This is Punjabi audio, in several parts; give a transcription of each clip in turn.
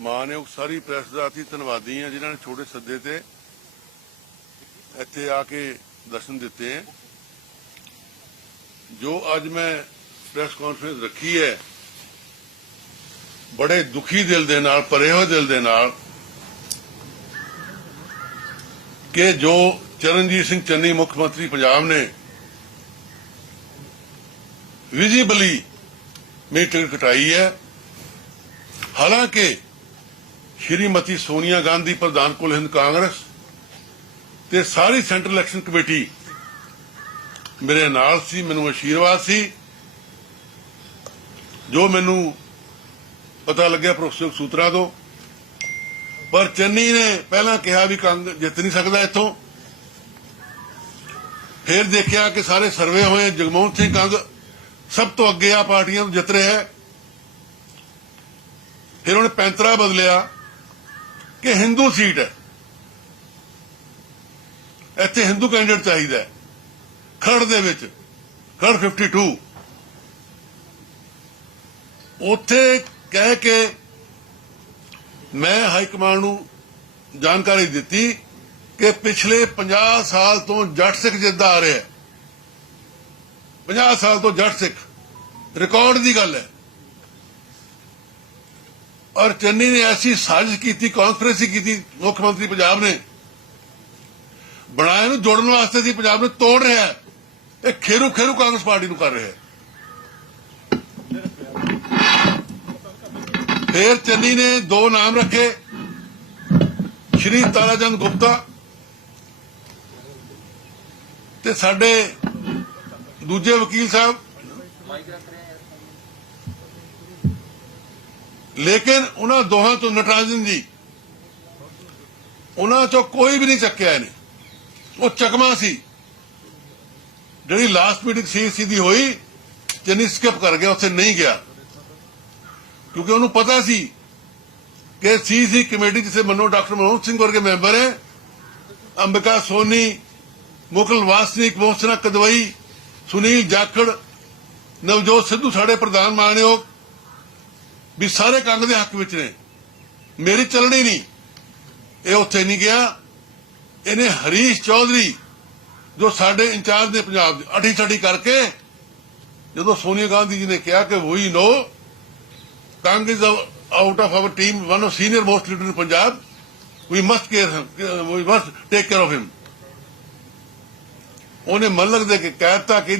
ਮਾਨਯੋਗ ਸਾਰੀ ਪ੍ਰੈਸ ਦਾ ਅਸੀਂ ਧੰਨਵਾਦੀ ਹਾਂ ਜਿਨ੍ਹਾਂ ਨੇ ਛੋਟੇ ਸੱਦੇ ਤੇ ਇੱਥੇ ਆ ਕੇ ਦਰਸ਼ਨ ਦਿੱਤੇ ਹੈ। ਜੋ ਅੱਜ ਮੈਂ ਪ੍ਰੈਸ ਕਾਨਫਰੰਸ ਰੱਖੀ ਹੈ ਬੜੇ ਦੁਖੀ ਦਿਲ ਦੇ ਨਾਲ, ਭਰੇ ਹੋਏ ਦਿਲ ਦੇ ਨਾਲ ਕਿ ਜੋ ਚਰਨਜੀਤ ਸਿੰਘ ਚੰਨੀ ਮੁੱਖ ਮੰਤਰੀ ਪੰਜਾਬ ਨੇ ਵਿਜ਼ੀਬਲੀ ਮੇਰੀ ਟਿਕਟ ਕਟਾਈ ਹੈ। ਹਾਲਾਂਕਿ श्रीमती सोनिया गांधी प्रधान कुल हिंद कांग्रेस ते सारी सेंट्रल इलेक्शन कमेटी मेरे नाल सी, मैनू आशीर्वाद सी। जो मैनू पता लग्या प्रोफेसर सूत्रा तो, पर चन्नी ने पहला कहा भी कांग्रेस जित नहीं सकता इथों, फिर देखा कि सारे सर्वे होए जगमोहन सिंह कंग सब तो अगे आ पार्टियां जित रहे है। फिर उन्हें पैंतरा बदलिया कि हिंदू सीट है, इत्थे हिंदू कैंडिडेट चाहिए। खड़ दे विच खड़ 52 उत्थे कह के मैं हाईकमान नूं जानकारी दी कि पिछले 50 साल तो जट सिख जिद्दा आ रहा है। 50 साल तो जट सिख रिकॉर्ड की गल है। और चन्नी ने ऐसी साजिश की, कॉन्फ्रेंस की मुख्यमंत्री पंजाब ने बनाए जोड़ने वास्ते सी, पंजाब ने तोड़ रहा है। एक खेरू खेरू कांग्रेस पार्टी को कर रहे हैं। फिर चन्नी ने दो नाम रखे, श्री ताराचंद गुप्ता ते साडे दूजे वकील साहब, लेकिन उन्होंने दोहां तो नटराजन जी उन्होंने चो कोई भी नहीं चक्या इन्हें। वो चकमा सी जी लास्ट मीटिंग सीसी दी हुई, चन्नी स्किप कर गया, उत्थे नहीं गया क्योंकि उन्होंने पता सी कि सीसी कमेटी जिसे मनो डॉक्टर मनमोहन सिंह वर्गे मैंबर है, अंबिका सोनी, मुकुल वासनिक, मोहसिना कदवई, सुनील जाखड़, नवजोत सिद्धू साडे प्रधान मानयोग भी सारे कंग दे हक विच ने। मेरी चलनी नहीं, ये उत्थे नहीं गया। इन्हें हरीश चौधरी जो साडे इंचार्ज ने पंजाब अठी छठी करके जो सोनिया गांधी जी ने कहा कि we know Kang is out of our team, one of senior most leader in Punjab, we must take care of him. उन्हें मलक दे के कहता कि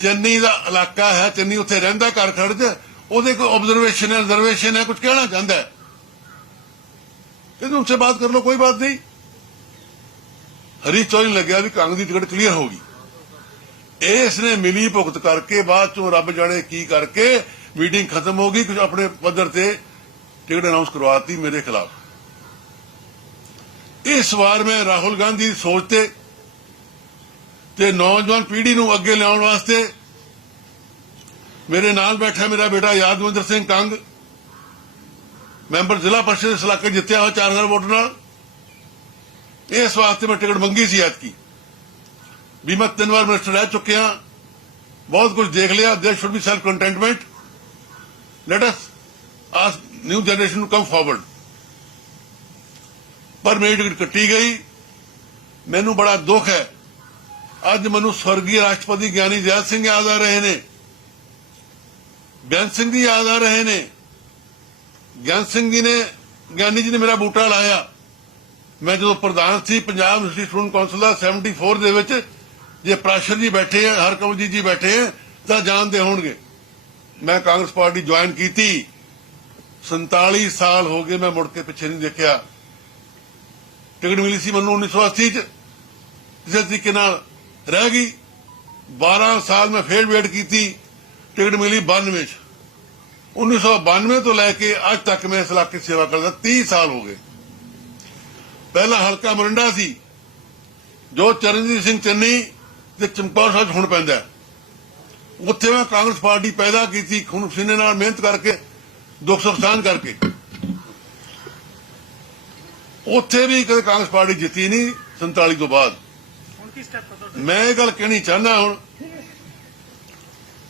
चन्नी का इलाका है, चन्नी उत्थे रहिंदा घर खड़ च, ਉਹਦੇ कोई ऑब्जर्वेशन है, रिजर्वेशन है, कुछ कहना चाहता है तो उनसे बात कर लो, कोई बात नहीं। हरीश चौधरी लग्या भी कांग्रेस की टिकट क्लियर होगी। इसने मिली भुगत करके बाद चो रब जाने की करके मीटिंग खत्म हो गई, कुछ अपने पद्धर से टिकट अनाउंस करवाती मेरे खिलाफ। इस बार मैं राहुल गांधी सोचते ते नौजवान पीढ़ी नूं अगे लियाउण वास्ते मेरे नाल बैठा मेरा बेटा यादविंदर सिंह कंग, मैंबर जिला परिषद इस इलाके जितया हुआ 4000 वोट नाल। इस वास्ते मैं टिकट मंगी सी ऐतकी भी। मैं 3 बार मिनिस्टर रह चुके हाँ, बहुत कुछ देख लिया। There should be self contentment, let us ask new generation to come forward. पर मेरी टिकट कट्टी गई। मैनू बड़ा दुख है। अज मैनू स्वर्गीय राष्ट्रपति ज्ञानी जैल सिंह याद आ रहे हैं, ज्ञान सिंह जी याद आ रहे ने। ज्ञान सिंह जी ने, ज्ञानी जी ने मेरा बूटा लाया। मैं जो प्रधान सी पंजाब यूनिवर्सिटी स्टूडेंट काउंसिल का 74 दे विच, जे प्राशर जी बैठे हैं, हरकमलजीत जी बैठे हैं तो जानते होंगे। मैं कांग्रेस पार्टी ज्वाइन की थी, 47 साल हो गए, मैं मुड़ के पिछे नहीं देखा। टिकट मिली सी मैनू 1980 किसी तरीके नाल रह गई। 12 साल मैं फिर वेट की थी, टिकट मिली 92। 1992 तो लैके अज तक मैं इस इलाके सेवा करता, 30 साल हो गए। पहला हल्का मोरिंडा सी जो चरणजीत सिंह चन्नी ते चमकौर साहब हुण पैंदा, उत्थे मैं कांग्रेस पार्टी पैदा की थी, खून पसीने नाल मेहनत करके, दुख सुखसान करके। उत्थे भी कदे कांग्रेस पार्टी जिती नहीं 47 तो बाद। मैं ये गल कहनी चाहना, हुण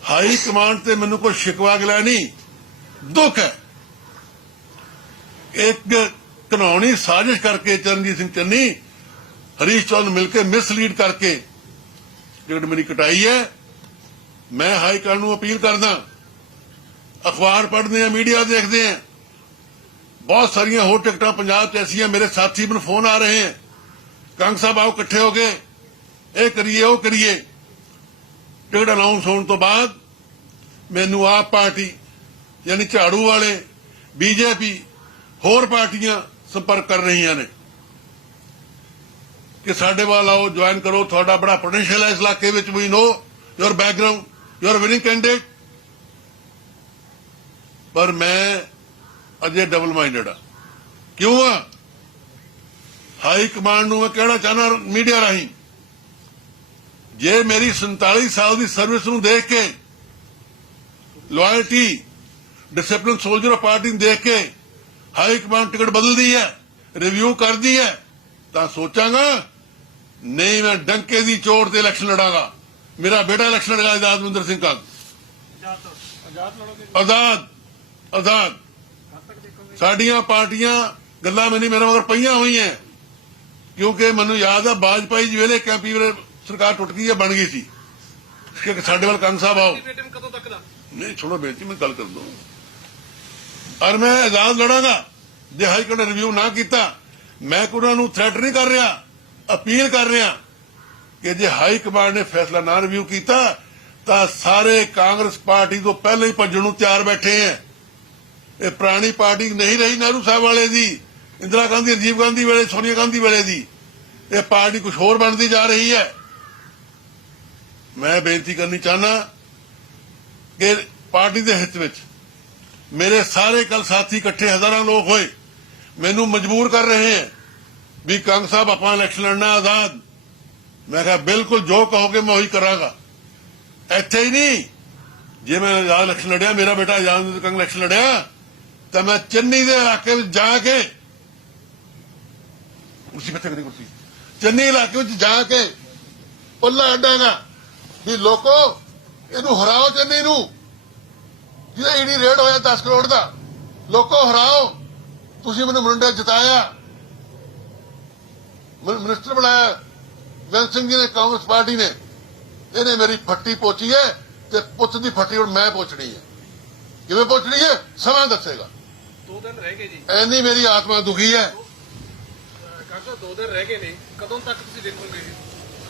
हाई कमांड ते मैनू कोई शिकवा गिला नहीं, दुख है एक घिनौनी साजिश करके चरणजीत सिंह चन्नी हरीश चौधरी ने मिलकर मिसलीड करके टिकट मेरी कटाई है। मैं हाईकमान को अपील करदा, अखबार पढ़ते हैं, मीडिया देखते हैं, बहुत सारिया होर टिकटां पंजाब च ऐसियां, मेरे साथी मैनूं फोन आ रहे हैं, कंग साहब आओ इकट्ठे हो गए, ये करिए वो करिए। टिकट अनाउंस होने तो बाद मैनू आप पार्टी यानी झाड़ू वाले, बीजेपी, होर पार्टियां संपर्क कर रही ने कि साडे वाल आओ, ज्वाइन करो, थोड़ा बड़ा पोटेंशियल है इस इलाके में, we know your background, your winning candidate. पर मैं अजे डबल माइंडेड हाँ। क्यों आ? हाई कमांड नूं मैं कहना चाहना मीडिया राही, जे मेरी 47 साल की सर्विस नूं देख के, loyalty, discipline soldier of party देख के हाई कमांड टिकट बदलती है, रिव्यू करती है, तो सोचांगा नहीं मैं डंके की चोट से इलेक्शन लड़ांगा। मेरा बेटा इलेक्शन लड़ेगा आजादविंदर सिंह कंग, आजाद आजाद। साडियां पार्टियां गल्लां मैनूं मेरे मगर पईयां हुई हैं, क्योंकि मैनूं याद है वाजपेयी जी वेले कैंपी वेले सरकार टुट गई है, बन गई सी कि साडे वाल कंग साहब आओ। नहीं छोड़ो बेनती, मैं गल कर दूं और मैं आजाद लड़ांगा। जे हाईकोर्ट ने रिव्यू ना किया, मैं उन्होंने थ्रैट नहीं कर रहा, अपील कर रहा कि जे हाई कमांड ने फैसला ना रिव्यू किया तो सारे कांग्रेस पार्टी तो पहले ही भजन नूं तैयार बैठे हैं। ये पुरानी पार्टी नहीं रही नेहरू साहब वाले दी, इंदिरा गांधी, राजीव गांधी वेले, सोनिया गांधी वेले दी। ये पार्टी कुछ होर बनती जा रही है। मैं बेनती करनी चाहना कि पार्टी के हित में मेरे सारे कल साथी इकट्ठे हजारों लोग होए, मैनू मजबूर कर रहे हैं भी कंग साहब अपना इलेक्शन लड़ना आजाद। मैं कहा बिल्कुल जो कहोगे मैं वही करांगा। इत्थे ही नहीं, जे मैं आजाद इलेक्शन लड़िया, मेरा बेटा आजाद कंग इलेक्शन लड़िया, तो मैं चन्नी के इलाके में जाके कुर्सी कितने करी कुर्सी चन्नी इलाके में जाके पल्ला अड्डांगा भी लोको इनू हराओ, चन्नी नू ਜਿਹਦਾ ईडी रेड होया 10 करोड़ का, लोको हराओ, तुसी मैनू मुंडा जिताया, मिनिस्टर बनाया बेअंत सिंह जी ने, कांग्रेस पार्टी ने, इन्हें मेरी फट्टी पोची है ते पुत दी फट्टी हुण मैं पोचनी है। किवें पोचनी है समा दसेगा। 2 दिन रह गए जी, ऐनी मेरी आत्मा दुखी है। काका 2 दिन रह गए ने, कदों तक तुसी देखोगे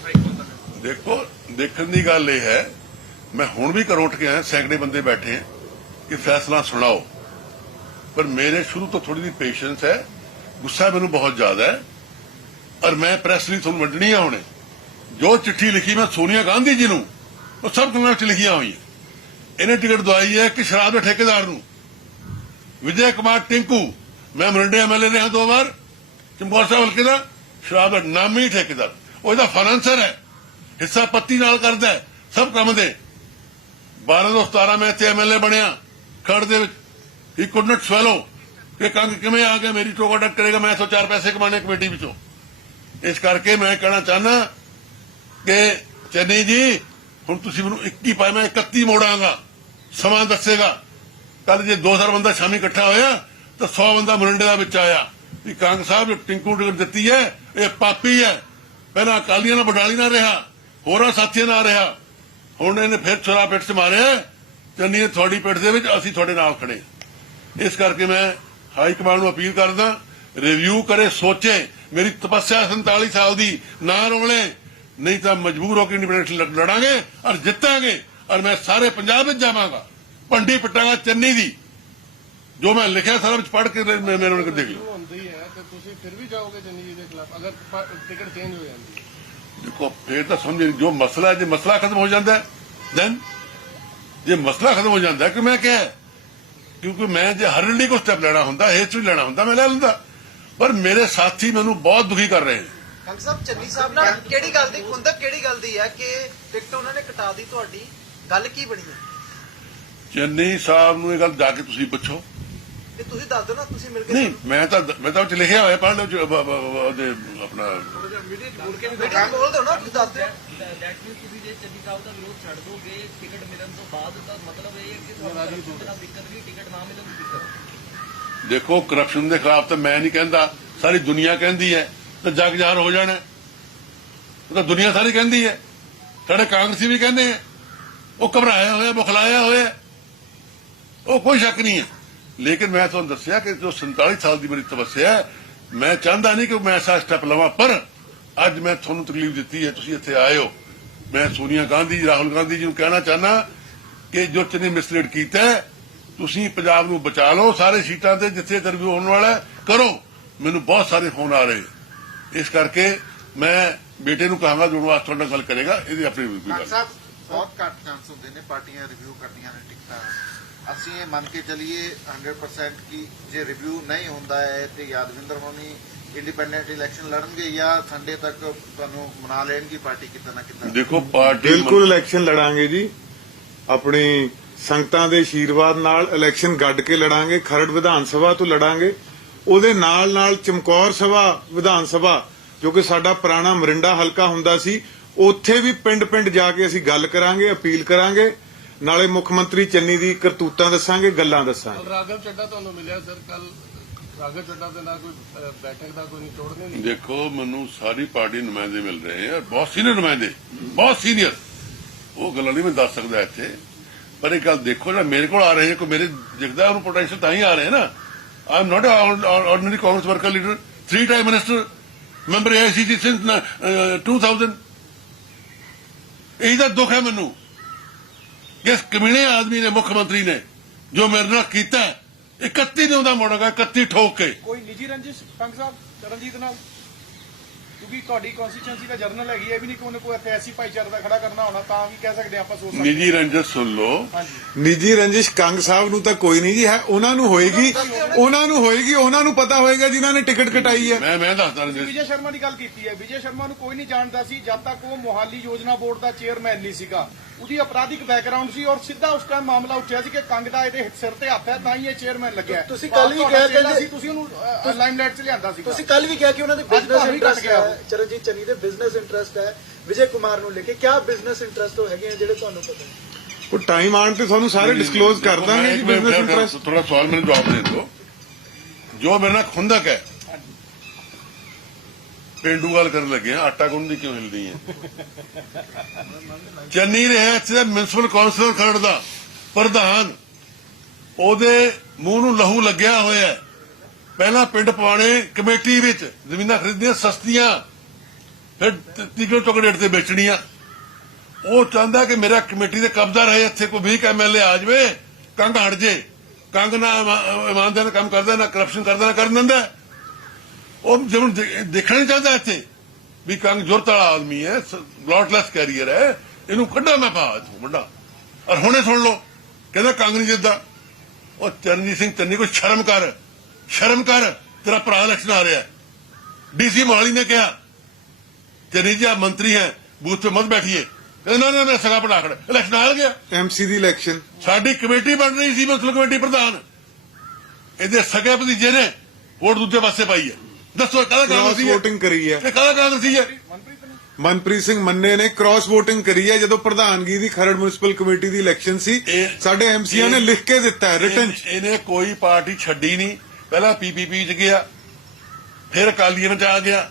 हाईकोर्ट तक? देखो देखने की गल यह है, मैं हुण भी घरों उठ के आया, सैकड़े बंदे बैठे हैं कि फैसला सुनाओ, पर मेरे शुरू तो थोड़ी सी पेशेंस है, गुस्सा मैनू बहुत ज्यादा है। और मैं प्रेस नहीं थोड़ी वंडनी है। हुणे जो चिट्ठी लिखी मैं सोनिया गांधी जी नूं, वो सब कांग्रेस लिखिया हुई है। इन्हें टिकट दवाई है कि शराब के ठेकेदार नूं, विजय कुमार टिंकू, मैं मोरिंडे एमएलए रहा 2 बार, चमकौर साहब हल्के का, शराब का नामी ठेकेदार, वो इसका फाइनेंसर है, हिस्सा पत्ती नाल करदा है सब काम दे। 12/17 मैं इत्थे एमएलए बनया खड़ दे विच, ही कुड नॉट स्वैलो कि कंग किवें आ गया मेरी टोकाटक करेगा, मैं 104 पैसे कमाने कमेटी विचों। इस करके मैं कहना चाहना कि चन्नी जी हुण तुसीं मैनूं 21 पाए, मैं 31 मोड़ांगा, समा दसेगा। कल जे 2000 बंदा शामी इकट्ठा होया तो 100 बंदा मुरंडे दा विच आया भी कंग साहब जो टिंकू टिकट दित्ती है ये पापी है। पहला अकालियां नाल बडाली ना रहा, होरां साथियां नाल रहा, हुण इहने फिर छुरा पिट च मारिया, चन्नी ने थोड़ी पिट दे विच असीं तुहाडे नाल खड़े। इस करके मैं हाई कमांड नूं अपील करदा, रिव्यू करे, सोचे। मेरी तपस्या 47 साल की ना रोले, नहीं तो मजबूर होकर इंडिपेंडेंस लड़ांगे और जितांगे। और मैं सारे पंजाब में जावांगा, भंडी पिटांगा चन्नी दी, जो मैं लिखा सारा पढ़ के मेरे को देख लो। फिर भी जाओगे चन्नी जी के खिलाफ अगर टिकट चेंज हो जाती है? देखो फिर तो समझे जो मसला है, जो मसला खत्म हो जाता है देन, जे मसला खत्म हो जाता है कि मैं क्या है, क्योंकि मैं जो हरली को स्टेप लेना होंदा, हिस्ट्री लेना होंदा, मैं ले लेंदा। पर मेरे साथी मैनू बहुत दुखी कर रहे हैं। ਕੰਗ ਸਾਹਿਬ ਚੰਨੀ ਸਾਹਿਬ ਨਾਲ ਕਿਹੜੀ ਗੱਲ ਦੀ ਹੁੰਦਾ, ਕਿਹੜੀ ਗੱਲ ਦੀ ਹੈ ਕਿ ਟਿਕਟ ਉਹਨਾਂ ਨੇ ਕਟਾ ਦੀ, ਤੁਹਾਡੀ ਗੱਲ ਕੀ ਬਣੀ ਹੈ? ਚੰਨੀ ਸਾਹਿਬ ਨੂੰ ਇਹ ਗੱਲ ਜਾ ਕੇ ਤੁਸੀਂ ਪੁੱਛੋ। ਇਹ ਤੁਸੀਂ ਦੱਸ ਦਿਓ ਨਾ, ਤੁਸੀਂ ਮਿਲ ਕੇ। ਨਹੀਂ ਮੈਂ ਤਾਂ ਉੱਚ ਲਿਖਿਆ ਹੋਇਆ, ਪੜ੍ਹ ਲਓ ਉਹਦੇ ਆਪਣਾ ਮੀਡੀਆ ਬੋਲ ਦਿਓ ਨਾ, ਤੁਸੀਂ ਦੱਸ ਦਿਓ। ਦੈਟ ਮੀਨਸ ਤੁਸੀਂ ਜੇ ਚੰਨੀ ਸਾਹਿਬ ਦਾ ਵਿਰੋਧ ਛੱਡ ਦੋਗੇ ਟਿਕਟ ਮਿਲਣ ਤੋਂ ਬਾਅਦ, ਤਾਂ ਮਤਲਬ ਇਹ ਹੈ ਕਿ ਤੁਹਾਨੂੰ ਦਿੱਕਤ ਵੀ, ਟਿਕਟ ਨਾ ਮਿਲਣ ਦੀ ਦਿੱਕਤ। ਦੇਖੋ ਕਰਪਸ਼ਨ ਦੇ ਖਿਲਾਫ ਤਾਂ ਮੈਂ ਨਹੀਂ ਕਹਿੰਦਾ, ਸਾਰੀ ਦੁਨੀਆ ਕਹਿੰਦੀ ਹੈ, ਤਾਂ ਜਗ ਜ਼ਾਹਰ ਹੋ ਜਾਣਾ। ਉਹ ਤਾਂ ਦੁਨੀਆ ਸਾਰੀ ਕਹਿੰਦੀ ਹੈ, ਸਾਡੇ ਕਾਂਗਰਸੀ ਵੀ ਕਹਿੰਦੇ ਆ, ਉਹ ਘਬਰਾਇਆ ਹੋਇਆ, ਬੁਖਲਾਇਆ ਹੋਇਆ, ਉਹ ਕੋਈ ਸ਼ੱਕ ਨਹੀਂ ਹੈ। ਲੇਕਿਨ ਮੈਂ ਤੁਹਾਨੂੰ ਦੱਸਿਆ ਕਿ ਜੋ 47 ਸਾਲ ਦੀ ਮੇਰੀ ਤਪੱਸਿਆ ਹੈ, ਮੈਂ ਚਾਹੁੰਦਾ ਨਹੀਂ ਕਿ ਮੈਂ ਐਸਾ ਸਟੈਪ ਲਵਾਂ, ਪਰ ਅੱਜ ਮੈਂ ਤੁਹਾਨੂੰ ਤਕਲੀਫ ਦਿੱਤੀ ਹੈ, ਤੁਸੀਂ ਇੱਥੇ ਆਏ ਹੋ। ਮੈਂ ਸੋਨੀਆ ਗਾਂਧੀ, ਰਾਹੁਲ ਗਾਂਧੀ ਜੀ ਨੂੰ ਕਹਿਣਾ ਚਾਹੁੰਦਾ ਕਿ ਜੋ ਚੰਨੀ ਮਿਸਲੀਡ ਕੀਤਾ ਹੈ, ਤੁਸੀਂ ਪੰਜਾਬ ਨੂੰ ਬਚਾ ਲਓ, ਸਾਰੇ ਸੀਟਾਂ ਤੇ ਜਿੱਥੇ ਇੰਟਰਵਿਊ ਹੋਣ ਵਾਲਾ ਕਰੋ। ਮੈਨੂੰ ਬਹੁਤ ਸਾਰੇ ਫੋਨ ਆ ਰਹੇ, ਇਸ ਕਰਕੇ ਮੈਂ ਬੇਟੇ ਨੂੰ ਕਹਾਂਗਾ ਜੁੜਨ ਵਾਸਤੇ ਤੁਹਾਡੇ ਨਾਲ ਗੱਲ ਕਰੇਗਾ, ਇਹਦੀ ਆਪਣੀ ਡਾਕਟਰ ਸਾਹਿਬ ਬਹੁਤ ਘੱਟ ਚਾਂਸ ਹੁੰਦੇ ਨੇ ਪਾਰਟੀਆਂ ਰਿਵਿਊ ਕਰਦੀਆਂ ਨੇ ਟਿਕਟਾਂ। ਅਸੀਂ ਇਹ ਮੰਨ ਕੇ ਚੱਲੀਏ 100% ਕਿ ਜੇ ਰਿਵਿਊ ਨਹੀਂ ਹੁੰਦਾ ਹੈ ਤੇ ਯਾਦਵਿੰਦਰ ਹੋਣੀ ਇੰਡੀਪੈਂਡੈਂਟ ਇਲੈਕਸ਼ਨ ਲੜਨਗੇ ਜਾਂ ਸੰਡੇ ਤੱਕ ਤੁਹਾਨੂੰ ਮਨਾ ਲੈਣਗੇ ਪਾਰਟੀ ਕਿਤੇ ਨਾ ਕਿਤੇ। ਦੇਖੋ ਪਾਰਟੀ ਬਿਲਕੁਲ ਇਲੈਕਸ਼ਨ ਲੜਾਂਗੇ ਜੀ, ਆਪਣੀ ਸੰਗਤਾਂ ਦੇ ਆਸ਼ੀਰਵਾਦ ਨਾਲ ਇਲੈਕਸ਼ਨ ਗੱਡ ਕੇ ਲੜਾਂਗੇ। ਖਰੜ ਵਿਧਾਨ ਸਭਾ ਤੋਂ ਲੜਾਂਗੇ, ਉਹਦੇ ਨਾਲ ਨਾਲ ਚਮਕੌਰ ਸਭਾ ਵਿਧਾਨ ਸਭਾ ਜੋ ਕਿ ਸਾਡਾ ਪੁਰਾਣਾ ਮਰਿੰਡਾ ਹਲਕਾ ਹੁੰਦਾ ਸੀ, ਉੱਥੇ ਵੀ ਪਿੰਡ ਪਿੰਡ ਜਾ ਕੇ ਅਸੀਂ ਗੱਲ ਕਰਾਂਗੇ, ਅਪੀਲ ਕਰਾਂਗੇ, ਨਾਲੇ ਮੁੱਖ ਮੰਤਰੀ ਚੰਨੀ ਦੀ ਕਰਤੂਤਾਂ ਦੱਸਾਂਗੇ, ਗੱਲਾਂ ਦੱਸਾਂਗੇ। ਰਾਘਵ ਚੱਡਾ ਤੁਹਾਨੂੰ ਮਿਲਿਆ ਸਰ ਕੱਲ? ਰਾਘਵ ਚੱਡਾ ਦੇ ਨਾਲ ਕੋਈ ਬੈਠਕ ਦਾ ਕੋਈ ਨਿਚੋੜ ਨਹੀਂ? ਦੇਖੋ ਮੈਨੂੰ ਸਾਰੀ ਪਾਰਟੀ ਨੁਮਾਇੰਦੇ ਮਿਲ ਰਹੇ ਆ, ਬਹੁਤ ਸੀਨੀਅਰ ਨੁਮਾਇੰਦੇ, ਬਹੁਤ ਸੀਨੀਅਰ। ਉਹ ਗੱਲਾਂ ਨਹੀਂ ਮੈਂ ਦੱਸ ਸਕਦਾ ਇੱਥੇ, ਪਰ ਇਹ ਗੱਲ ਦੇਖੋ ਨਾ, ਮੇਰੇ ਕੋਲ ਆ ਰਹੇ ਕੋਈ ਮੇਰੇ ਦਿਖਦਾ ਉਹਨੂੰ ਪੋਟੈਂਸ਼ੀਅਲ ਤਾਂ ਹੀ ਆ ਰਹੇ ਨਾ। I am not ordinary Congress worker leader, 3 time minister, member AICC since 2000। ਇਹੀ ਤਾਂ ਦੁੱਖ ਹੈ ਮੈਨੂੰ ਕਿ ਇਸ ਕਮੀਨੇ ਆਦਮੀ ਨੇ, ਮੁੱਖ ਮੰਤਰੀ ਨੇ ਜੋ ਮੇਰੇ ਨਾਲ ਕੀਤਾ, 31 ਨੇ ਉਹਦਾ ਮੋੜਾਂਗਾ, 31 ਠੋਕ ਕੇ। ਕੋਈ ਨਿੱਜੀ ਰੰਜਿਸ਼ ਕੰਗ ਸਾਹਿਬ ਚਰਨਜੀਤ ਨਾਲ? ਕਿਉਂਕਿ ਤੁਹਾਡੀ ਕਨਸਟੀਚੁਐਂਸੀ ਦਾ ਜਰਨਲ ਹੈਗੀ ਹੈ, ਵੀ ਨਹੀਂ ਕਿ ਉਹਨੇ ਕੋਈ ਐਸੀ ਭਾਈਚਾਰੇ ਦਾ ਖੜਾ ਕਰਨਾ ਹੋਣਾ, ਤਾਂ ਵੀ ਕਹਿ ਸਕਦੇ ਆਪਾਂ ਸੋਚ ਸਕਦੇ। ਨਿੱਜੀ ਰੰਜਿਸ਼ ਸੁਣ ਲਓ, ਨਿੱਜੀ ਰੰਜਿਸ਼ ਕੰਗ ਸਾਹਿਬ ਨੂੰ ਤਾਂ ਕੋਈ ਨਹੀਂ ਜੀ ਹੈ, ਉਹਨਾਂ ਨੂੰ ਹੋਏਗੀ, ਉਹਨਾਂ ਨੂੰ ਪਤਾ ਹੋਏਗਾ ਜਿਨ੍ਹਾਂ ਨੇ ਟਿਕਟ ਕਟਾਈ ਹੈ। ਮੈਂ ਦੱਸਦਾ ਰੰਜਿਸ਼, ਵਿਜੇ ਸ਼ਰਮਾ ਦੀ ਗੱਲ ਕੀਤੀ ਹੈ। ਵਿਜੇ ਸ਼ਰਮਾ ਨੂੰ ਕੋਈ ਨਹੀਂ ਜਾਣਦਾ ਸੀ ਜਦ ਤੱਕ ਉਹ ਮੋਹਾਲੀ ਯੋਜਨਾ ਬੋਰਡ ਦਾ ਚੇਅਰਮੈਨ ਨਹੀਂ ਸੀਗਾ। ਉਹਦੀ ਅਪਰਾਧਿਕ ਬੈਕਗ੍ਰਾਉਂਡ ਸੀ ਔਰ ਸਿੱਧਾ ਉਸ ਟਾਈਮ ਮਾਮਲਾ ਉੱਠਿਆ ਸੀ ਕਿ ਕੰਗ ਦਾ ਇਹਦੇ ਸਿਰ ਤੇ ਹੱਥ ਹੈ, ਤਾਂ ਹੀ ਇਹ ਚੇਅਰਮੈਨ ਲੱਗਿਆ। ਤੁਸੀਂ ਕੱਲ ਵੀ ਕਿਹਾ ਸੀ, ਤੁਸੀਂ ਉਹਨੂੰ ਲਾਈਮਲਾਈਟ 'ਚ ਲਿਆਂਦਾ ਸੀ। ਤੁਸੀਂ ਕੱਲ ਵੀ ਕਿਹਾ ਕਿ ਉਹਨਾਂ ਦੇ ਬਿਜ਼ਨਸ ਇੰਟਰਸਟ ਹੈ, ਚਰਨਜੀਤ ਚੰਨੀ ਦੇ ਬਿਜ਼ਨਸ ਇੰਟਰਸਟ ਹੈ ਵਿਜੇ ਕੁਮਾਰ ਨੂੰ ਲੈ ਕੇ। ਕਿਆ ਬਿਜ਼ਨਸ ਇੰਟਰਸਟ ਹੋ ਹੈਗੇ ਆ ਜਿਹੜੇ ਤੁਹਾਨੂੰ ਪਤਾ ਹੈ? ਉਹ ਟਾਈਮ ਆਉਣ ਤੇ ਤੁਹਾਨੂੰ ਸਾਰੇ ਡਿਸਕਲੋਜ਼ ਕਰ ਦਾਂਗੇ ਜੀ ਬਿਜ਼ਨਸ ਇੰਟਰਸਟ। ਥੋੜਾ ਸਵਾਲ ਮੈਨੂੰ ਜਵਾਬ ਦੇ ਦਿਓ। ਜੋ ਮੇਰੇ ਨਾਲ ਖੁੰਦਕ ਹੈ, ਪੇਂਡੂ ਗੱਲ ਕਰਨ ਲੱਗੇ ਆ, ਆਟਾ ਗੁੰਨ ਦੀ ਕਿਉਂ ਹਿਲਦੀ ਹੈ? ਚੰਨੀ ਰਿਹਾ ਇੱਥੇ ਮਿਊਨਿਸਪਲ ਕਾਉਂਸਲਰ ਖਰੜ ਦਾ ਪ੍ਰਧਾਨ, ਉਹਦੇ ਮੂੰਹ ਨੂੰ ਲਹੂ ਲੱਗਿਆ ਹੋਇਆ ਹੈ। ਪਹਿਲਾਂ ਪਿੰਡ ਪਵਾਣੇ ਕਮੇਟੀ ਵਿੱਚ ਜ਼ਮੀਨਾਂ ਖਰੀਦਣੀਆਂ ਸਸਤੀਆਂ, ਫਿਰ ਟਿਕਟ ਟੁਕੜੇ ਤੇ ਵੇਚਣੀਆਂ। ਉਹ ਚਾਹੁੰਦਾ ਕਿ ਮੇਰਾ ਕਮੇਟੀ ਦੇ ਕਬਜ਼ਾ ਰਹੇ, ਇੱਥੇ ਕੋਈ 20 MLA ਆ ਜਾਵੇ, ਕੰਗ ਹਟ ਜੇ। ਕੰਗ ਨਾ ਇਮਾਨਦਾਰ ਨਾਲ ਕੰਮ ਕਰਦਾ, ਨਾ ਕਰਪਸ਼ਨ ਕਰਦਾ, ਨਾ ਕਰਨ ਦਿੰਦਾ। ਉਹ ਜਿਵੇਂ ਦੇਖਣਾ ਨਹੀਂ ਚਾਹੁੰਦਾ ਇੱਥੇ ਵੀ ਕੰਗ ਜ਼ੁਰਤ ਵਾਲਾ ਆਦਮੀ ਹੈ, ਬਲੌਟਲੈਸ ਕੈਰੀਅਰ ਹੈ, ਇਹਨੂੰ ਕੱਢਾ ਮੈਂ ਪਾ ਵੱਡਾ। ਔਰ ਹੁਣੇ ਸੁਣ ਲਓ, ਕਹਿੰਦਾ ਕੰਗ ਨਹੀਂ ਜਿੱਦਾਂ। ਉਹ ਚਰਨਜੀਤ ਸਿੰਘ ਚੰਨੀ ਕੋਈ ਸ਼ਰਮ ਕਰ, ਸ਼ਰਮ ਕਰ, ਤੇਰਾ ਭਰਾ ਇਲੈਕਸ਼ਨ ਆ ਰਿਹਾ। DC ਮੋਹਾਲੀ ਨੇ ਕਿਹਾ ਚੰਨੀ ਜੀ ਆਪ ਮੰਤਰੀ ਹੈ, ਬੂਥ ਤੇ ਮਤ ਬੈਠੀਏ। ਕਹਿੰਦਾ ਨਾ, ਮੇਰਾ ਸਗਾ ਪੜਾ ਖੜਾ, ਇਲੈਕਸ਼ਨ ਆ ਗਿਆ। MC ਦੀ ਇਲੈਕਸ਼ਨ ਸਾਡੀ ਕਮੇਟੀ ਬਣ ਰਹੀ ਸੀ, ਮੁਸਲਿਮ ਕਮੇਟੀ ਪ੍ਰਧਾਨ, ਇਹਦੇ ਸਗੇ ਭਤੀਜੇ ਨੇ ਵੋਟ ਦੂਜੇ ਪਾਸੇ ਪਾਈ ਹੈ। ਦੱਸੋ ਕਾਹਦਾ ਕਾਂਗਰਸੀ ਹੈ? ਵੋਟਿੰਗ ਕਰੀ ਹੈ, ਕਾਹਦਾ ਕਾਂਗਰਸੀ ਹੈ? ਮਨਪ੍ਰੀਤ ਸਿੰਘ ਮੰਨੇ ਨੇ ਕ੍ਰਾਸ ਵੋਟਿੰਗ ਕਰੀ ਹੈ। ਜਦੋਂ ਪ੍ਰਧਾਨਗੀ ਦੀ ਖਰੜ ਮਿਊਨਿਸਪਲ ਕਮੇਟੀ ਦੀ ਇਲੈਕਸ਼ਨ ਸੀ, ਸਾਡੇ MCA ਨੇ ਲਿਖ ਕੇ ਦਿੱਤਾ ਰਿਟਨ 'ਚ। ਇਹਨੇ ਕੋਈ ਪਾਰਟੀ ਛੱਡੀ ਨਹੀਂ। ਪਹਿਲਾਂ PPP 'ਚ ਗਿਆ, ਫਿਰ ਅਕਾਲੀਆਂ 'ਚ ਆ ਗਿਆ,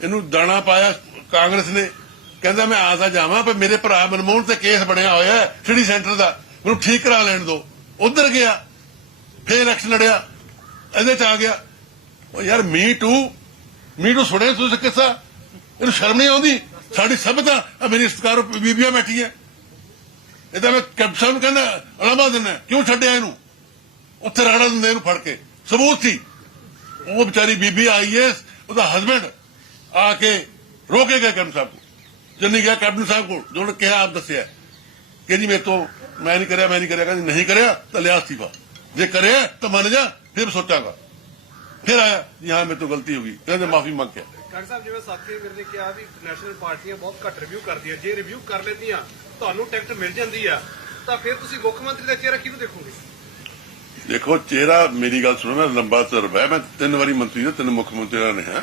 ਇਹਨੂੰ ਦਾਣਾ ਪਾਇਆ ਕਾਂਗਰਸ ਨੇ। ਕਹਿੰਦਾ ਮੈਂ ਆ ਤਾਂ ਜਾਵਾਂ, ਪਰ ਮੇਰੇ ਭਰਾ ਮਨਮੋਹਨ ਤੇ ਕੇਸ ਬਣਿਆ ਹੋਇਆ ਸਿਟੀ ਸੈਂਟਰ ਦਾ, ਮੈਨੂੰ ਠੀਕ ਕਰਾ ਲੈਣ ਦਿਓ। ਉਧਰ ਗਿਆ, ਫਿਰ ਇਲੈਕਸ਼ਨ ਲੜਿਆ, ਇਹਦੇ 'ਚ ਆ ਗਿਆ। ਉਹ ਯਾਰ ਮੀ ਟੂ ਸੁਣਿਆ ਤੁਸੀਂ ਕਿੱਸਾ? ਇਹਨੂੰ ਸ਼ਰਮ ਨਹੀਂ ਆਉਂਦੀ? ਸਾਡੀ ਸਭਤਾ ਮੇਰੀ ਸਤਿਕਾਰ ਬੀਬੀਆਂ ਬੈਠੀ ਹੈ, ਇਹ ਤਾਂ ਮੈਂ ਕੈਪਟਨ ਨੂੰ ਕਹਿੰਦਾ ਅਲਾਮਾ ਦਿੰਦਾ, ਕਿਉਂ ਛੱਡਿਆ ਇਹਨੂੰ? ਉੱਥੇ ਰਗੜਾ ਦਿੰਦੇ ਇਹਨੂੰ ਫੜ ਕੇ, ਸਬੂਤ ਸੀ। ਉਹ ਵਿਚਾਰੀ ਬੀਬੀ IAS, ਉਹਦਾ ਹਸਬੈਂਡ ਆ ਕੇ ਰੋਕੇ ਗਏ ਕੈਪਟਨ ਸਾਹਿਬ ਕੋਲ। ਜੰਨੀ ਗਿਆ ਕੈਪਟਨ ਸਾਹਿਬ ਕੋਲ, ਜੋ ਉਹਨੇ ਕਿਹਾ ਆਪ ਦੱਸਿਆ ਕਿ ਜੀ ਮੇਰੇ ਤੋਂ ਮੈਂ ਨਹੀਂ ਕਰਿਆ, ਕਹਿੰਦੀ ਨਹੀਂ ਕਰਿਆ ਤਾਂ ਲਿਆ ਅਸਤੀਫਾ, ਜੇ ਕਰਿਆ ਤਾਂ ਮੰਨ ਜਾ, ਫਿਰ ਸੋਚਾਂਗਾ। ਫਿਰ ਆਇਆ ਜੀ ਹਾਂ ਮੇਰੇ ਤੋਂ ਗਲਤੀ ਹੋ ਗਈ, ਕਹਿੰਦੇ ਮਾਫੀ ਮੰਗ ਕੇ। ਕੰਗ ਸਾਹਿਬ ਜਿਵੇਂ ਸਾਥੀ ਵੀਰ ਨੇ ਕਿਹਾ ਵੀ ਨੈਸ਼ਨਲ ਪਾਰਟੀਆਂ ਬਹੁਤ ਘੱਟ ਰਿਵਿਊ ਕਰਦੀਆਂ, ਜੇ ਰਿਵਿਊ ਕਰ ਲੈਂਦੀਆਂ ਤੁਹਾਨੂੰ ਟਿਕਟ ਮਿਲ ਜਾਂਦੀ ਆ, ਤਾਂ ਫਿਰ ਤੁਸੀਂ ਮੁੱਖ ਮੰਤਰੀ ਦਾ ਚਿਹਰਾ ਕਿਹਨੂੰ ਦੇਖੋਗੇ? ਦੇਖੋ ਚਿਹਰਾ, ਮੇਰੀ ਗੱਲ ਸੁਣੋ, ਮੈਂ ਲੰਬਾ ਤਜਰਬਾ ਹੈ, ਮੈਂ 3 ਵਾਰੀ ਮੰਤਰੀ ਦਾ, 3 ਮੁੱਖ ਮੰਤਰੀਆਂ ਨੇ ਹਾਂ।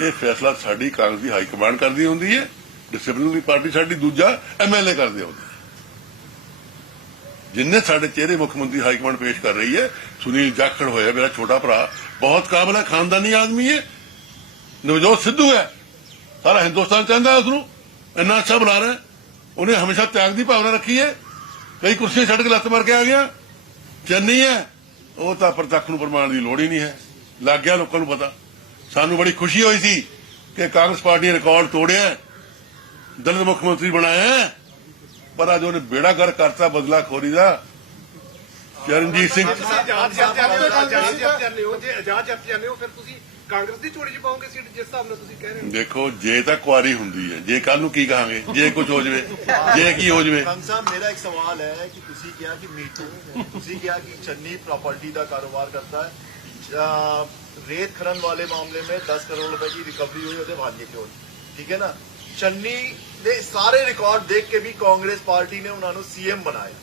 ਇਹ ਫੈਸਲਾ ਸਾਡੀ ਕਾਂਗਰਸ ਦੀ ਹਾਈ ਕਮਾਂਡ ਕਰਦੀ ਹੁੰਦੀ ਹੈ, ਡਿਸਪਲਿਨਰੀ ਪਾਰਟੀ ਸਾਡੀ ਦੂਜਾ MLA ਕਰਦੇ ਹੁੰਦੇ। ਜਿੰਨੇ ਸਾਡੇ ਚਿਹਰੇ ਮੁੱਖ ਮੰਤਰੀ ਹਾਈ ਕਮਾਂਡ ਪੇਸ਼ ਕਰ ਰਹੀ ਹੈ। ਸੁਨੀਲ ਜਾਖੜ ਹੋਇਆ ਮੇਰਾ ਛੋਟਾ ਭਰਾ, ਬਹੁਤ ਕਾਬਲ ਹੈ, ਖਾਨਦਾਨੀ ਆਦਮੀ ਹੈ। ਨਵਜੋਤ ਸਿੱਧੂ ਹੈ, ਸਾਰਾ ਹਿੰਦੁਸਤਾਨ ਚਾਹੁੰਦਾ ਉਸ ਨੂੰ, ਇੰਨਾ ਅੱਛਾ ਬੁਲਾ ਰਿਹਾ। ਉਹਨੇ ਹਮੇਸ਼ਾ ਤਿਆਗ ਦੀ ਭਾਵਨਾ ਰੱਖੀ ਹੈ। ਕਈ ਕੁਰਸੀਆਂ ਛੱਡ ਕੇ ਲੱਤ ਮਾਰ ਕੇ ਆ ਗਿਆ। ਚੰਨੀ ਹੈ, ਉਹ ਤਾਂ ਪ੍ਰਤੱਖ ਨੂੰ ਪ੍ਰਮਾਣ ਦੀ ਲੋੜ ਹੀ ਨਹੀਂ ਹੈ, ਲੱਗ ਗਿਆ ਲੋਕਾਂ ਨੂੰ ਪਤਾ। ਸਾਨੂੰ ਬੜੀ ਖੁਸ਼ੀ ਹੋਈ ਸੀ ਕਿ ਕਾਂਗਰਸ ਪਾਰਟੀ ਨੇ ਰਿਕਾਰਡ ਤੋੜਿਆ, ਦਲਿਤ ਮੁੱਖ ਮੰਤਰੀ ਬਣਾਇਆ, ਪਰ ਅੱਜ ਉਹਨੇ ਬੇੜਾ ਗਰਕ ਕਰਤਾ ਬਦਲਾਖੋਰੀ ਦਾ। ਚਰਨਜੀਤ ਸਿੰਘ ਕਾਂਗਰਸ ਦੀ ਝੋਲੀ 'ਚ ਪਾਓਗੇ ਸੀਟ ਜਿਸ ਹਿਸਾਬ ਨਾਲ ਤੁਸੀਂ ਕਹਿ ਰਹੇ ਹੋ। ਦੇਖੋ, ਜੇ ਤਾਂ ਕੁਆਰੀ ਹੁੰਦੀ ਹੈ, ਜੇ ਕੱਲ ਨੂੰ ਕੀ ਕਹਾਂਗੇ, ਜੇ ਕੁਝ ਹੋ ਜਵੇ, ਜੇ ਕੀ ਹੋ ਜਵੇ। ਕੰਗ ਸਾਹਿਬ ਮੇਰਾ ਇੱਕ ਸਵਾਲ ਹੈ ਕਿ ਤੁਸੀਂ ਕਿਹਾ ਕਿ ਮੀਟੂ ਤੁਸੀਂ ਕਿਹਾ ਕਿ ਚੰਨੀ प्रॉपर्टी का कारोबार करता है, रेत खनन वाले मामले में 10 करोड़ रुपए की रिकवरी हुई ਉਹਦੇ ਭਾਂਜੇ ਕਿਉਂ, ਠੀਕ ਹੈ ਨਾ। ਚੰਨੀ ਦੇ ਸਾਰੇ ਰਿਕਾਰਡ ਦੇਖ ਕੇ ਵੀ ਕਾਂਗਰਸ ਪਾਰਟੀ ਨੇ ਉਹਨਾਂ ਨੂੰ ਸੀਐਮ ਬਣਾਇਆ।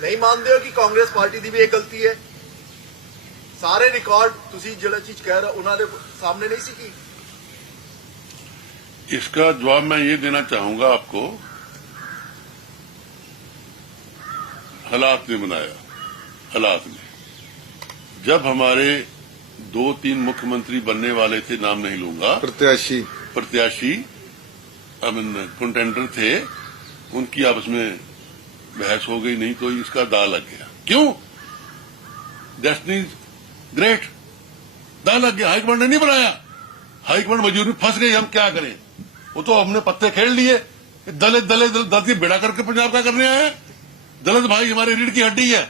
ਨਹੀਂ ਮੰਨਦੇ ਹੋ ਕਿ ਕਾਂਗਰਸ ਪਾਰਟੀ ਦੀ ਵੀ ਇਹ ਗਲਤੀ ਹੈ? ਸਾਰੇ ਰਿਕਾਰਡ ਤੁਸੀਂ ਜਿਹੜਾ ਚੀਜ਼ ਕਹਿ ਰਹੇ ਉਹਨਾਂ ਦੇ ਸਾਹਮਣੇ नहीं सी की। इसका जवाब मैं ये देना चाहूंगा आपको, हालात ने बनाया। हालात ने, जब हमारे 2-3 मुख्यमंत्री बनने वाले थे, नाम नहीं लूंगा, प्रत्याशी कंटेंडर थे, उनकी आपस में बहस हो गई, नहीं तो इसका दाव लग गया। क्यों? डेस्टिनी ग्रेट, दाव लग गया। हाईकमांड ने नहीं बनाया, हाईकमांड मजबूरी में फंस गई। हम क्या करें? वो तो हमने पत्ते खेल लिए। दलित दलित दलित की बेड़ा करके पंजाब का करने आए हैं। दलित भाई हमारी रीढ़ की हड्डी है।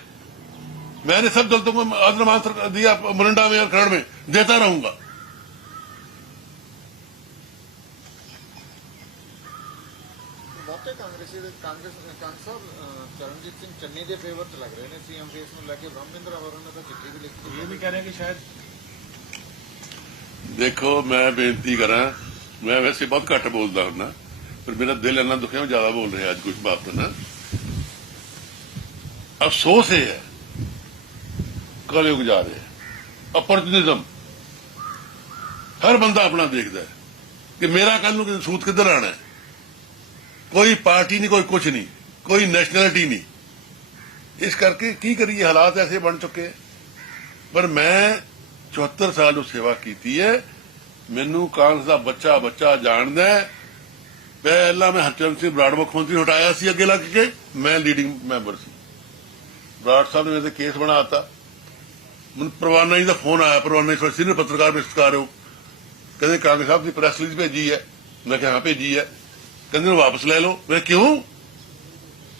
मैंने सब दलितों को आदर मान दिया, मुरंडा में और खरड़ में देता रहूंगा। ਚਰਨਜੀਤ ਸਿੰਘ ਚੰਨੀ ਦੇ ਫੇਵਰ ਚ ਲੱਗ ਰਹੇ ਨੇ ਸੀਐਮ ਫੇਸ ਨੂੰ ਲੈ ਕੇ। ਬ੍ਰਹਮਿੰਦਰ ਅਵਰਨ ਨੇ ਤਾਂ ਚਿੱਠੀ ਵੀ ਲਿਖੀ, ਇਹ ਵੀ ਕਹਿ ਰਹੇ ਕਿ ਸ਼ਾਇਦ। देखो, मैं बेनती करा, मैं वैसे बहुत घट बोलता हूं ना, पर मेरा दिल इन्ना दुखिया, मैं ज्यादा बोल रहा आज कुछ बात ना। अफसोस ये है, कलयुग जा रहे हैं, अपॉर्चुनिज्म। हर बंदा अपना देखता है कि मेरा कल नूं सूत किधर आना है। कोई पार्टी नहीं, कोई कुछ नहीं, कोई नैशनैलिटी नहीं। इस करके की करिए, हालात ऐसे बन चुके हैं। पर मैं 74 साल ਨੂੰ ਸੇਵਾ ਕੀਤੀ ਹੈ। ਮੈਨੂੰ ਕਾਂਗਰਸ ਦਾ ਬੱਚਾ ਬੱਚਾ ਜਾਣਦਾ ਹੈ। ਪਹਿਲਾਂ ਮੈਂ ਹਰਚਰਨ ਸਿੰਘ ਬਰਾੜ ਮੁੱਖ ਮੰਤਰੀ ਹਟਾਇਆ ਸੀ, ਅੱਗੇ ਲੱਗ ਕੇ ਮੈਂ ਲੀਡਿੰਗ ਮੈਂਬਰ ਸੀ। ਬਰਾੜ ਸਾਹਿਬ ਨੇ ਮੇਰੇ ਤੇ ਕੇਸ ਬਣਾਤਾ। ਮੈਨੂੰ ਪਰਵਾਨਾ ਜੀ ਦਾ ਫੋਨ ਆਇਆ, ਪਰਵਾਨਾ ਜੀ ਸੀਨੀਅਰ ਪੱਤਰਕਾਰ ਮਿਸਟਰ ਹੋ, ਕਹਿੰਦੇ ਕਾਂਗਰਸ ਸਾਹਿਬ ਦੀ ਪ੍ਰੈਸ ਰਿਲੀਜ਼ ਭੇਜੀ ਹੈ। ਮੈਂ ਕਿਹਾ ਹਾਂ ਭੇਜੀ ਹੈ। ਕਹਿੰਦੇ ਵਾਪਸ ਲੈ ਲਓ। ਮੈਂ ਕਿਉਂ?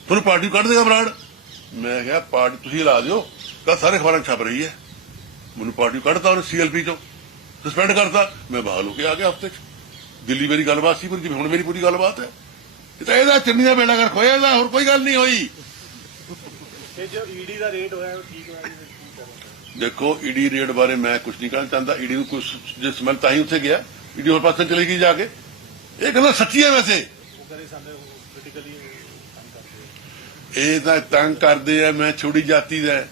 ਤੁਹਾਨੂੰ ਪਾਰਟੀ ਕੱਢ ਦੇਗਾ ਬਰਾੜ। ਮੈਂ ਕਿਹਾ ਪਾਰਟੀ ਤੁਸੀਂ ਹਿਲਾ ਦਿਓ, ਕੱਲ ਸਾਰੇ ਅਖਬਾਰਾਂ ਛਪ ਰਹੀ ਹੈ। ਮੈਨੂੰ ਪਾਰਟੀ ਕੱਢਤਾ, ਉਹਨੇ ਸੀਐਲਪੀ ਚੋਂ ਸਸਪੈਂਡ ਕਰਤਾ। ਮੈਂ ਬਹਾਲ ਹੋ ਕੇ ਆ ਗਿਆ ਹਫ਼ਤੇ ਚ। ਦਿੱਲੀ ਮੇਰੀ ਗੱਲਬਾਤ ਸੀ, ਪਰ ਜਿਵੇਂ ਹੁਣ ਮੇਰੀ ਪੂਰੀ ਗੱਲਬਾਤ ਹੈ। ਇਹ ਤਾਂ ਇਹਦਾ ਚੰਨੀ ਦਾ ਬੇੜਾ ਕਰ ਖੋਇਆ, ਇਹਦਾ ਹੋਰ ਕੋਈ ਗੱਲ ਨਹੀਂ ਹੋਈ। ਜੋ ਈਡੀ ਦਾ ਰੇਟ ਹੋਇਆ ਉਹ ਠੀਕ ਹੋਇਆ। ਦੇਖੋ, ਈਡੀ ਰੇਟ ਬਾਰੇ ਮੈਂ ਕੁਝ ਨਹੀਂ ਕਹਿਣਾ ਚਾਹੁੰਦਾ। ਈਡੀ ਨੂੰ ਕੁਝ ਜੇ ਸਮੈਲ ਤਾਂ ਹੀ ਉੱਥੇ ਗਿਆ, ਈਡੀ ਹੋਰ ਪਾਸੇ ਚਲੀ ਗਈ ਜਾ ਕੇ। ਇਹ ਗੱਲ ਸੱਚੀ ਹੈ। ਵੈਸੇ ਇਹ ਤਾਂ ਤੰਗ ਕਰਦੇ ਆ, ਮੈਂ ਛੋਟੀ ਜਾਤੀ ਦਾ।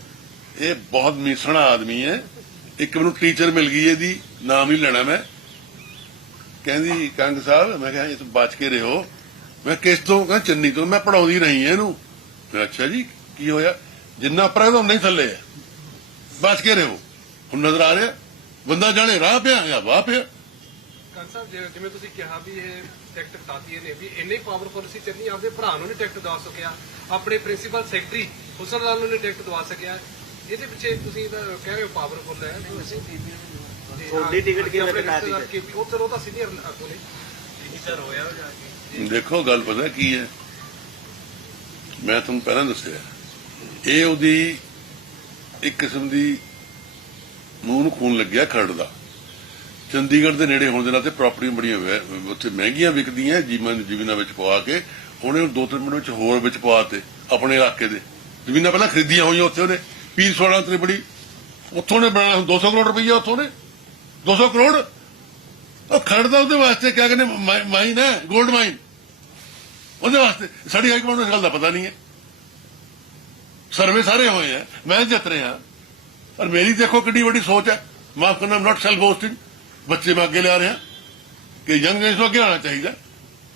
ਇਹ ਬਹੁਤ ਮੀਸਣਾ ਆਦਮੀ ਹੈ। ਇੱਕ ਮੈਨੂੰ ਟੀਚਰ ਮਿਲ ਗਈ, ਇਹਦੀ ਨਾਮ ਹੀ ਲੈਣਾ ਮੈਂ। ਕਹਿੰਦੀ ਕੰਗ ਸਾਹਿਬ, ਮੈਂ ਕਿਹਾ ਇਹ ਤੋਂ ਬਚ ਕੇ ਰਹੋ। ਮੈਂ ਕਿਸ ਤੋਂ? ਕਹਿੰਦਾ ਚੰਨੀ ਤੋਂ। ਮੈਂ ਪੜਾਉਂਦੀ ਰਹੀ ਇਹਨੂੰ। ਮੈਂ ਅੱਛਾ ਜੀ, ਕੀ ਹੋਇਆ? ਜਿੰਨਾ ਉੱਪਰ ਹੈ ਨਹੀਂ ਥੱਲੇ ਹੈ, ਬਚ ਕੇ ਰਹੋ। ਹੁਣ ਨਜ਼ਰ ਆ ਰਿਹਾ ਬੰਦਾ ਜਾਣੇ ਰਾਹ ਪਿਆ ਜਾਂ ਵਾਹ ਪਿਆ। ਕੰਗ ਸਾਹਿਬ, ਜਿਵੇਂ ਤੁਸੀਂ ਕਿਹਾ ਵੀ ਇਹ ਟਿਕਟ ਕਟਾਤੀ ਨੇ, ਵੀ ਇੰਨੇ ਪਾਵਰਫੁਲ ਸੀ ਚੰਨੀ, ਆਪਦੇ ਭਰਾ ਨੂੰ ਨਹੀਂ ਟਿਕਟ ਦਵਾ ਸਕਿਆ, ਆਪਣੇ ਪ੍ਰਿੰਸੀਪਲ ਸੈਕਟਰੀ ਹੁਸਨ ਲਾਲ ਨੂੰ ਨਹੀਂ ਟਿਕਟ ਦਵਾ ਸਕਿਆ। ਇਹਦੇ ਪਿੱਛੇ ਤੁਸੀਂ ਤਾਂ ਕਹਿ ਰਹੇ ਹੋ ਪਾਵਰਫੁਲ ਹੈ। ਤੁਹਾਡੀ ਟਿਕਟ ਕਿਵੇਂ ਕਟਾਤੀ? ਉਹ ਚਲੋ ਤਾਂ ਸੀਨੀਅਰ ਕੋਲੇ ਸੀਨੀਅਰ ਹੋਇਆ ਜਾ ਕੇ। ਦੇਖੋ, ਗੱਲ ਪਤਾ ਕੀ ਹੈ, ਮੈਂ ਤੁਹਾਨੂੰ ਪਹਿਲਾਂ ਦੱਸਿਆ, ਇਹ ਉਹਦੀ ਇੱਕ ਕਿਸਮ ਦੀ ਮੂੰਹ ਨੂੰ ਖੂਨ ਲੱਗਿਆ ਖਰੜ ਦਾ। ਚੰਡੀਗੜ੍ਹ ਦੇ ਨੇੜੇ ਹੋਣ ਦੇ ਨਾਤੇ ਪ੍ਰਾਪਰਟੀਆਂ ਬੜੀਆਂ ਉੱਥੇ ਮਹਿੰਗੀਆਂ ਵਿਕਦੀਆਂ, ਜ਼ਮੀਨਾਂ ਵਿੱਚ ਪਵਾ ਕੇ ਉਹਨੇ 2-3 ਮਿੰਟ ਵਿੱਚ ਹੋਰ ਵਿੱਚ ਪਵਾਤੇ ਆਪਣੇ ਇਲਾਕੇ ਦੇ। ਜ਼ਮੀਨਾਂ ਪਹਿਲਾਂ ਖਰੀਦੀਆਂ ਹੋਈਆਂ ਉੱਥੇ, ਉਹਨੇ ਪੀਰ ਸੋੜਾ ਤੇ ਬੜੀ, ਉੱਥੋਂ ਨੇ ਬਣਾਇਆ 200 ਕਰੋੜ ਰੁਪਈਆ, ਉੱਥੋਂ ਨੇ 200 ਕਰੋੜ। ਉਹ ਖਰੜ ਦਾ ਉਹਦੇ ਵਾਸਤੇ ਕਿਆ ਕਹਿੰਦੇ ਮਾਈਨ ਹੈ, ਗੋਲਡ ਮਾਈਨ, ਉਹਦੇ ਵਾਸਤੇ। ਸਾਡੀ ਹਾਈਕਮਾਂਡ ਨੂੰ ਇਸ ਗੱਲ ਦਾ ਪਤਾ ਨਹੀਂ ਹੈ। ਸਰਵੇ ਸਾਰੇ ਹੋਏ ਆ, ਮੈਂ ਜਿੱਤ ਰਿਹਾ। ਔਰ ਮੇਰੀ ਦੇਖੋ ਕਿੰਨੀ ਵੱਡੀ ਸੋਚ ਹੈ। ਮਾਫ ਕਰਨਾ, ਨॉट ਸੈਲਫ ਬੋਸਟਿੰਗ। ਬੱਚੇ ਮੈਂ ਅੱਗੇ ਲਿਆ ਰਿਹਾ ਕਿ ਯੰਗ ਜਨਰੇਸ਼ਨ ਨੂੰ ਅੱਗੇ ਆਉਣਾ ਚਾਹੀਦਾ।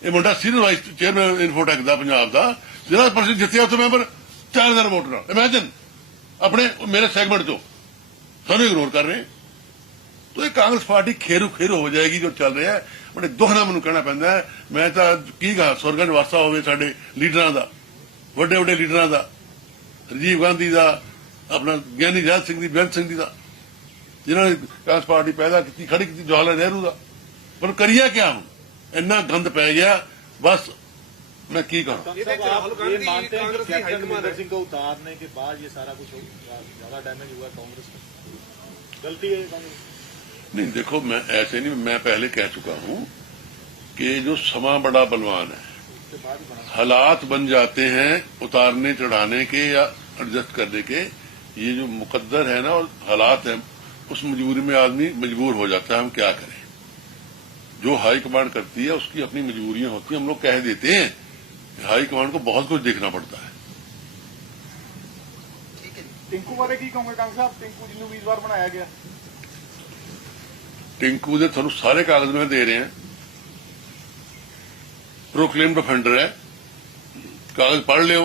ਇਹ ਮੁੰਡਾ ਸੀਨੀਅਰ ਵਾਈਸ ਚੇਅਰਮੈਨ ਇਨਫੋਟੈਕ ਦਾ ਪੰਜਾਬ ਦਾ, ਜਿਹੜਾ ਪਰਸਨ ਜਿੱਤਿਆ ਉੱਥੇ ਮੈਂਬਰ 4000 ਵੋਟ ਨਾਲ। ਇਮੇਜਿਨ ਆਪਣੇ ਮੇਰੇ ਸੈਗਮੈਂਟ ਚੋਂ ਸਾਨੂੰ ਇਗਨੋਰ ਕਰ ਰਹੇ। तो ये कांग्रेस पार्टी खेरू खेरू हो जाएगी जो चल रहा है। बड़े दुख नाल मैनूं कहना पैंदा है, मैं तो की कहा स्वर्गन वासा होवे साडे लीडरां दा, वड्डे वड्डे लीडरां दा, राजीव गांधी दा, अपना ज्ञानी जैल सिंह दी, बेअंत सिंह दी दा, जिन्होंने कांग्रेस पार्टी पैदा की खड़ी की जवाहरलाल नेहरू दा। पर करिए क्या हुण? इन्ना गंद पै गया, बस मैं की करूं। ਇਹਦੇ ਚ ਰਾਹੁਲ ये ਗਾਂਧੀ मानते हैं ਕਾਂਗਰਸ कि ਦੀ कैप्टन ਹਾਈਕਮਾਂਡ अमरिंदर है। सिंह को उतारने के बाद ये सारा कुछ ज्यादा डैमेज हुआ कांग्रेस का, गलती है ये कांग्रेस। नहीं देखो, मैं ऐसे नहीं, मैं पहले कह चुका हूं कि जो समा बड़ा बलवान है, हालात बन जाते हैं उतारने चढ़ाने के या एडजस्ट करने के। ये जो मुकद्दर है ना और हालात है, उस मजबूरी में आदमी मजबूर हो जाता है। हम क्या करें? जो हाई कमांड करती है उसकी अपनी मजबूरियां होती हैं। हम लोग कह देते हैं, हाई कमांड को बहुत कुछ देखना पड़ता है। ਟਿੰਕੂ ਬਾਰੇ ਕੀ ਕਹੋਗੇ ਕੰਗ ਸਾਹਿਬ? ਟਿੰਕੂ ਜੀ ਨੂੰ ਉਮੀਦਵਾਰ ਬਣਾਇਆ ਗਿਆ। टिंकू दे थानू सारे कागज में दे रहे हैं, प्रोक्लेम्ड ऑफेंडर है, कागज पढ़ लियो,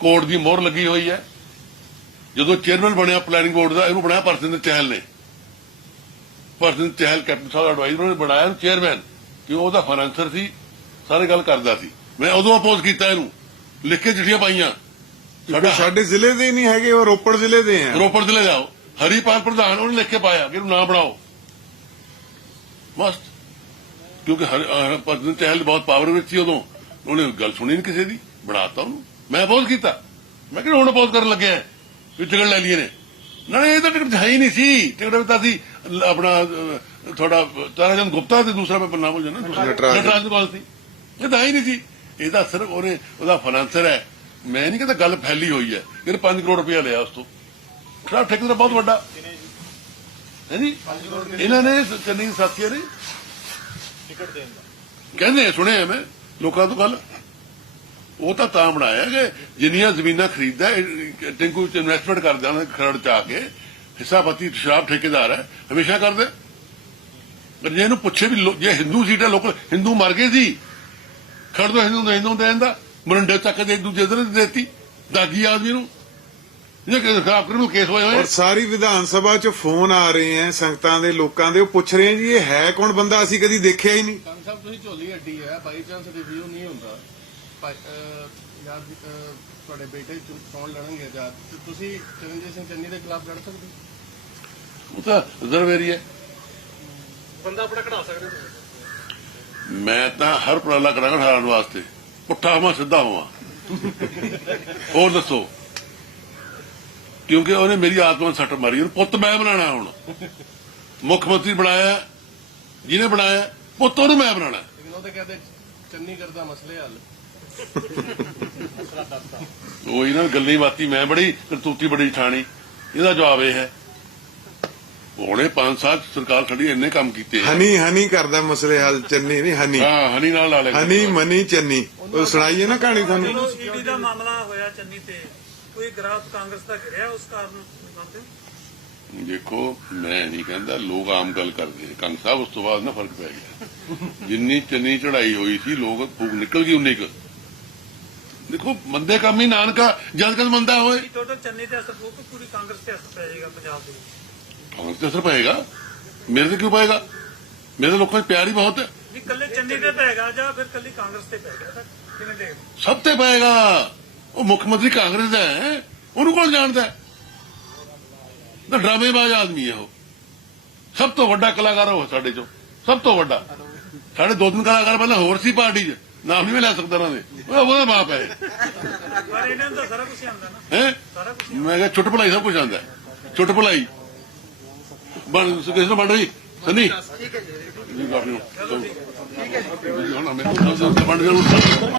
कोर्ट की मोहर लगी हुई है। जो चेयरमैन बनया प्लैनिंग बोर्ड का, इन्होंने बनाया परसिंदर चहल ने। परसिंदर चहल कैप्टन साहब एडवाइजर ने बनाया चेयरमैन, कि वह फाइनेंसर सी, सारे गल करता सी। मैं उदों अपोज किया, इनू लिख के चिट्ठियां पाइया। ਸਾਡੇ ਜ਼ਿਲ੍ਹੇ ਦੇ ਨਹੀਂ ਹੈਗੇ, ਉਹ ਰੋਪੜ ਜ਼ਿਲ੍ਹੇ ਦੇ ਆ। रोपड़ जिले जाओ, हरीपाल प्रधान उन्होंने लिख के पाया कि ना बनाओ मस्त, क्योंकि परसिंदर चहल बहुत पावर में थी उदों। उन्हें गल सुनी नहीं किसी की, बनाता उन्होंने। मैं अपोज किया, मैं कि हुण अपोज करन लगे टिकट ले लिए ने। ना ये तो टिकट है ही नहीं सी। टिकट दिता सी अपना थोड़ा ताराचंद गुप्ता ते दूसरा मैं नाम भुल जाना, नटराज कौन सी, ये तो है ही नहीं सी। ये तो सिर्फ उन्हें फाइनेंसर है। मैं नहीं कहता, गल फैली हुई है कि 5 करोड़ रुपया लिया उस तो। खराब ठेकेदार बहुत बड़ा है जी। इन्होंने चन्नी के साथियों ने टिकट देने का कहते सुने मैं लोगों तो गल, वो तो बनाया कि जिन्नियां जमीनां खरीददा टिंकू इन्वेस्टमेंट करदा खरड़ च आके, हिस्सापति शराब ठेकेदार है, हमेशा कर दे। पर जे इन्हू पुछे भी जे हिंदू सीट है, लोकल हिंदू मर गए सी, खड़ दो हिंदू दे दिंदा, मरंडे तक एक दूजे इधर देती दागी आदमी नूं। खराब क्रिमिनल केस होए और सारी विधान सभा च फोन आ रहे हैं संगतां दे, लोकां दे, वो पूछ रहे हैं जी ये है कौन बंदा, ਅਸੀਂ ਕਦੀ ਦੇਖਿਆ ਹੀ ਨਹੀਂ। ਕੰਗ ਸਾਹਿਬ ਤੁਸੀਂ ਝੋਲੀ ਅੱਡੀ ਹੈ, ਬਾਈ ਚਾਂਸ ਰਿਵਿਊ ਨਹੀਂ ਹੁੰਦਾ। ਯਾਰ ਤੁਹਾਡੇ ਬੇਟੇ ਚੋਣ ਲੜਨਗੇ ਜਾਂ ਤੁਸੀਂ ਚਰਨਜੀਤ ਸਿੰਘ ਚੰਨੀ ਦੇ ਖਿਲਾਫ ਲੜ ਸਕਦੇ ਹੋ? ਉਹ ਤਾਂ ਰਿਜ਼ਰਵ ਏਰੀਆ ਹੈ। ਬੰਦਾ ਆਪਣਾ ਕਢਾ ਸਕਦੇ ਹੋ ਤੁਸੀਂ। ਮੈਂ ਤਾਂ ਹਰ ਉਪਰਾਲਾ ਕਰਾਂਗਾ ਹਰਾਉਣ ਵਾਸਤੇ, ਪੁੱਠਾ ਹੋਵਾਂ ਸਿੱਧਾ ਹੋਵਾਂ। ਹੋਰ ਦੱਸੋ? ਕਿਉਂਕਿ ਉਹਨੇ ਮੇਰੀ ਆਤਮਾ ਸੱਟ ਮਾਰੀ। ਉਹਨੂੰ ਪੁੱਤ ਮੈਂ ਬਣਾਉਣਾ, ਹੁਣ ਮੁੱਖ ਮੰਤਰੀ ਬਣਾਇਆ ਜਿਹਨੇ ਬਣਾਇਆ, ਪੁੱਤ ਉਹਨੂੰ ਮੈਂ ਬਣਾਉਣਾ। ਲੇਕਿਨ ਉਹ ਤਾਂ ਕਹਿੰਦੇ ਚੰਨੀ ਕਰਦਾ ਮਸਲੇ ਹੱਲ। ਉਹ ਇਹਨਾਂ ਗੱਲੀ ਬਾਤੀ ਮੈਂ ਬੜੀ ਕਰਤੂਤੀ ਬੜੀ ਠਾਣੀ। ਇਹਦਾ ਜਵਾਬ ਇਹ ਹੈ, ਹੁਣੇ 5 ਸਾਲ ਸਰਕਾਰ ਖੜੀ ਇੰਨੇ ਕੰਮ ਕੀਤੇ। ਹਨੀ ਕਰਦਾ ਮਸਲੇ ਹੱਲ, ਚੰਨੀ ਨਹੀਂ ਹਨੀ। ਹਾਂ, ਹਨੀ ਨਾਲ ਲਾ ਲੈ, ਹਨੀ ਮਨੀ ਚੰਨੀ। ਉਹ ਸੁਣਾਈਏ ਨਾ ਕਹਾਣੀ ਤੁਹਾਨੂੰ। ਈਡੀ ਦਾ ਮਾਮਲਾ ਹੋਇਆ ਚੰਨੀ ਤੇ, ਕੋਈ ਗ੍ਰਾਫ ਕਾਂਗਰਸ ਦਾ ਘਿਰਿਆ ਉਸ ਕਾਰਨ ਮੰਨਦੇ? ਦੇਖੋ ਮੈਂ ਨਹੀਂ ਕਹਿੰਦਾ, ਲੋਕ ਆਮ ਗੱਲ ਕਰਦੇ ਕੰਗ ਸਾਹਿਬ। ਉਸ ਤੋਂ ਬਾਅਦ ਨਾ ਫਰਕ ਪੈ ਗਿਆ। ਜਿੰਨੀ ਚੰਨੀ ਚੜਾਈ ਹੋਈ ਸੀ, ਲੋਕ ਫੂਕ ਨਿਕਲ ਗਈ ਉਨੀ ਕੁ। ਦੇਖੋ ਬੰਦੇ ਕੰਮ ਹੀ ਨਾਨਕਾ ਜਦ ਕਦ ਮੰਦਾ ਹੋਏ। ਟੋਟਲ ਚੰਨੀ ਤੇ ਅਸਰ ਪਊ ਕਿ ਪੂਰੀ ਕਾਂਗਰਸ ਤੇ ਅਸਰ ਪੈ ਜਾਏਗਾ ਪੰਜਾਬ ਦੇ ਵਿੱਚ? ਕਾਂਗਰਸ ਤੇ ਅਸਰ ਪਏਗਾ, ਮੇਰੇ ਤੇ ਕਿਉਂ ਪਏਗਾ? ਮੇਰੇ ਤਾਂ ਲੋਕਾਂ 'ਚ ਪਿਆਰ ਹੀ ਬਹੁਤ ਹੈ। ਵੀ ਕੱਲੇ ਚੰਨੀ ਤੇ ਪਏਗਾ ਜਾਂ ਫਿਰ ਕੱਲੀ ਕਾਂਗਰਸ ਤੇ ਪਏਗਾ? ਤਾਂ ਕਿਵੇਂ ਦੇ ਸਭ ਤੇ ਪਏਗਾ। ਉਹ ਮੁੱਖ ਮੰਤਰੀ ਕਾਂਗਰਸ ਦਾ ਹੈ, ਉਹਨੂੰ ਕੌਣ ਜਾਣਦਾ? ਤਾਂ ਡਰਾਮੇਬਾਜ਼ ਆਦਮੀ ਹੈ ਉਹ। ਸਭ ਤੋਂ ਵੱਡਾ ਕਲਾਕਾਰ ਉਹ ਸਾਡੇ ਚੋਂ, ਸਭ ਤੋਂ ਵੱਡਾ। ਸਾਡੇ 2-3 ਕਲਾਕਾਰ ਪਹਿਲਾਂ ਹੋਰ ਸੀ ਪਾਰਟੀ 'ਚ, ਨਾਮ ਨਹੀਂ ਮੈਂ ਲੈ ਸਕਦਾ ਉਹਨਾਂ ਦੇ। ਉਹਦਾ ਬਾਪ ਹੈ। ਪਰ ਇਹਨਾਂ ਨੂੰ ਤਾਂ ਸਾਰਾ ਕੁਝ ਆਉਂਦਾ ਨਾ। ਹੈ ਸਾਰਾ ਕੁਝ ਮੈਂ ਕਿਹਾ ਚੁੱਟ ਭਲਾਈ ਸਭ ਕੁਝ ਆਉਂਦਾ। ਚੁੱਟ ਭਲਾਈ ਕਿਸੇ ਨੂੰ ਬਣ ਰਹੀ ਸੰਨੀ। ਠੀਕ ਹੈ ਜੀ,